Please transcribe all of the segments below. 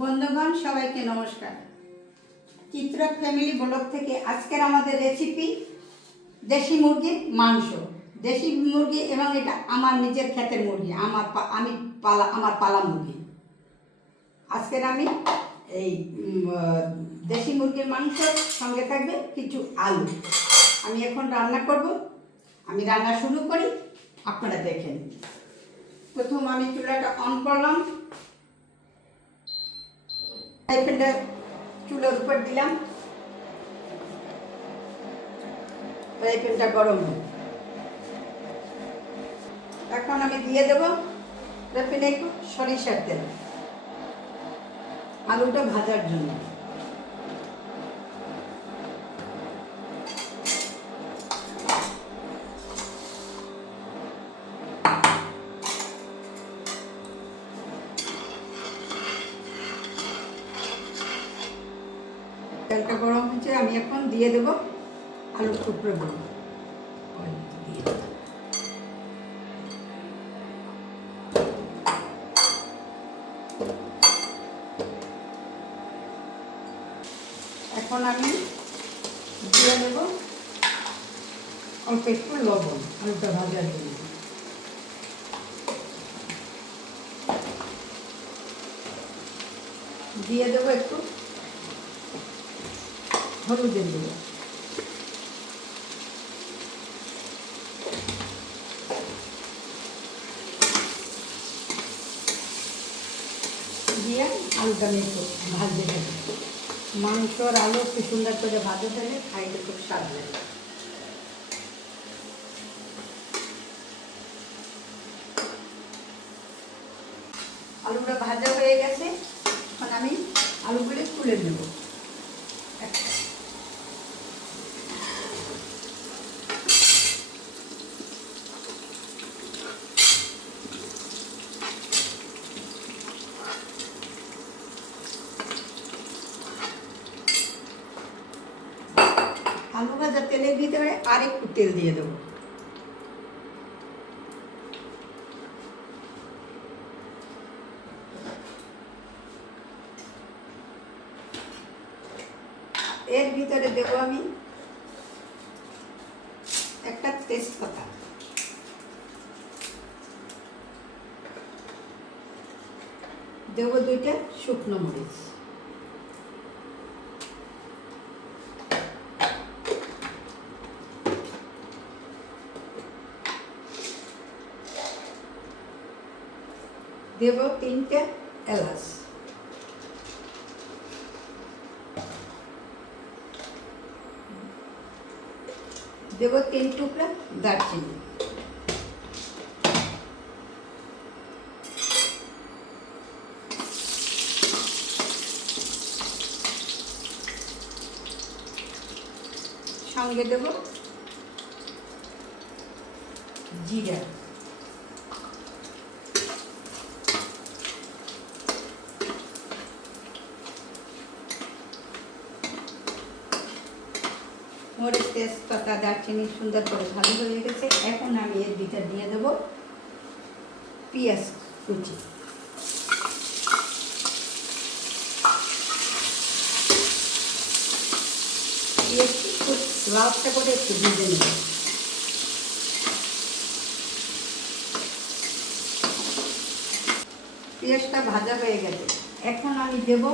বন্ধুগণ সবাইকে নমস্কার। চিত্রক ফ্যামিলি ব্লগ থেকে আজকের আমাদের রেসিপি দেশি মুরগির মাংস। দেশি মুরগি এবং এটা আমার নিজের ক্ষেতের মুরগি, আমার পালা মুরগি। আজকের আমি এই দেশি মুরগির মাংসর সঙ্গে থাকবে কিছু আলু। আমি এখন রান্না করব। আমি রান্না শুরু করি, আপনারা দেখেন। প্রথম আমি চুলাটা অন করলাম, ফ্রাই প্যানটা চুলার উপর দিলাম। ফ্রাই প্যানটা গরম হোক। এখন আমি দিয়ে দেব ফ্রাই প্যানে একটু সরিষার তেল আলুটা ভাজার জন্য। তেলটা গরম হচ্ছে, আমি এখন দিয়ে দেব আলুর টুকরোগুলো। এখন আমি দিয়ে দেব অল্প একটু লবণ আলুটা ভাজার জন্য। দিয়ে দেবো একটু হলুদের গুঁড়ো। দিয়ে আলুটা আমি একটু ভাজতে থাকি। মাংসর আলু একটু সুন্দর করে ভাজা ফেলে খাইতে খুব স্বাদ লাগে। আলুটা ভাজা হয়ে গেছে, এখন আমি আলুগুলো তুলে নেব। আলু ভাজা তেলের ভিতরে আর একটু তেল দিয়ে দেবো। এর ভিতরে দেবো আমি একটা তেজপাতা, দেবো দুইটা শুকনো মরিচ, দেব 3টে এলাচ, দেব 3 টুকরা দারচিনি, সঙ্গে দেব জিরা, মরিচ তেজপাতা দারচিনি সুন্দর করে ভালো হয়ে গেছে। এখন আমি এর ভিতর দিয়ে দেব পেঁয়াজ কুচি। পেঁয়াজটি খুব লালচে করে একটু ভেজে নেব। পেঁয়াজটা ভাজা হয়ে গেছে, এখন আমি দেব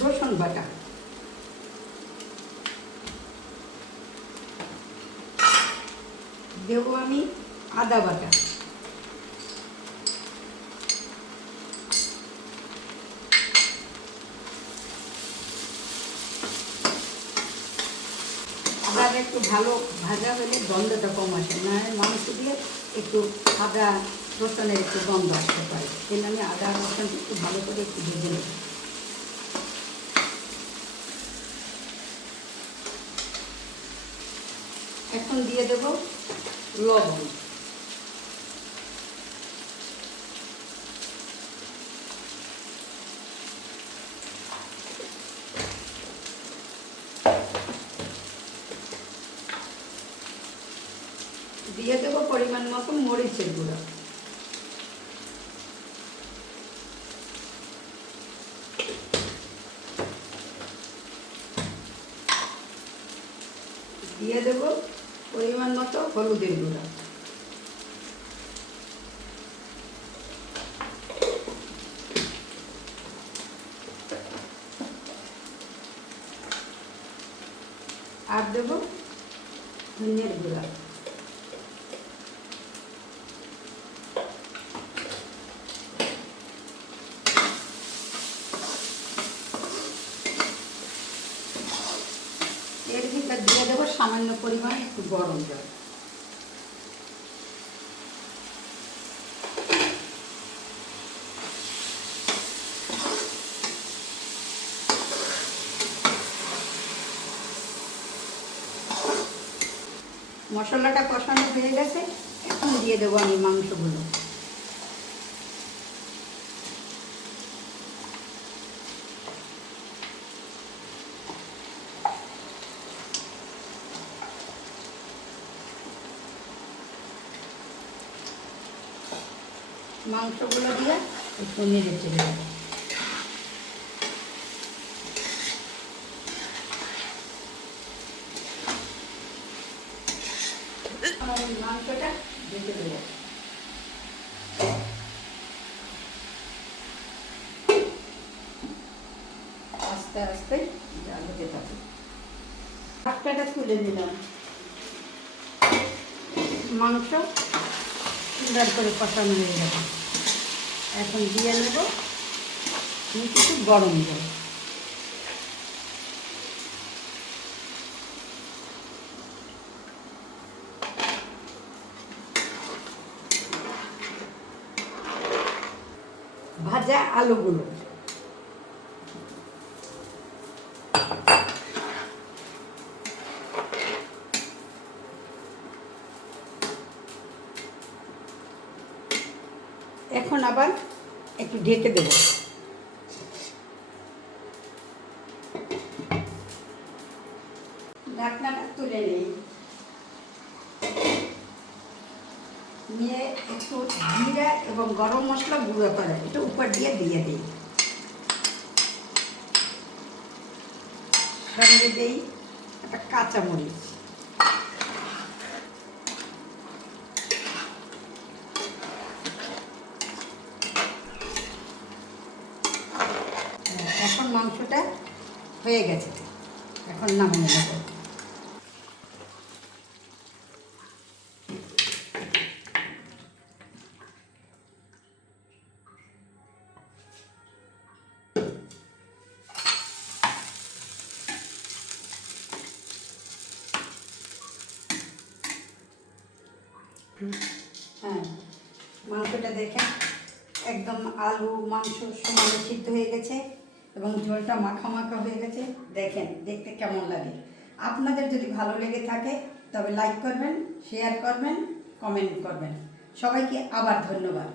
রসুন বাটা, দেবো আমি আদা বাটা, আদাটা একটু ভালো ভাজা হলে গন্ধটা কম আসে, না মাংস দিয়ে একটু আদা রসুনের একটু গন্ধ আসতে পারে। সেই জন্য আমি আদা রসুনটা একটু ভালো করে একটু ভেজে নেব। এখন দিয়ে দেব লবণ, দিয়ে দেবো পরিমাণ মতো মরিচের গুঁড়ো, দিয়ে দেবো পরিমাণ মতো হলুদের গুঁড়া, আর দেবো ধনিয়ার গুঁড়া, এর ভিতর দিয়ে দেবো সামান্য পরিমাণে একটু গরম জল। মশলাটা কষানো হয়ে গেছে, এখন দিয়ে দেবো আমি মাংসগুলো। মাংসগুলো দিয়ে একটু নেড়ে চেড়ে দেবো। মাংসটা ঢেকে দেবো। আস্তে আস্তে জাল হতে থাকবে। ঢাকনাটা তুলে নিলাম। মাংস সুন্দর করে কষানো হয়ে যাবে। এখন দিয়ে নেব কিছু গরম জল। ভাজা আলুগুলো এখন আবার একটু ঢেকে দেব। ঢাকনাটা তুলে নিই, নিয়ে একটু জিরা এবং গরম মশলা গুঁড়ো করে এটা উপর দিয়ে দিই। সঙ্গে দিই একটা কাঁচামরিচ, এখন মাংসটা হয়ে গেছে, এখন নামিয়ে নেব। হ্যাঁ, মাংসটা দেখেন একদম আলু মাংস সমানে সিদ্ধ হয়ে গেছে এবং ঝোলটা মাখা মাখা হয়ে গেছে। দেখেন দেখতে কেমন লাগে। আপনাদের যদি ভালো লেগে থাকে তবে লাইক করবেন, শেয়ার করবেন, কমেন্ট করবেন। সবাইকে আবার ধন্যবাদ।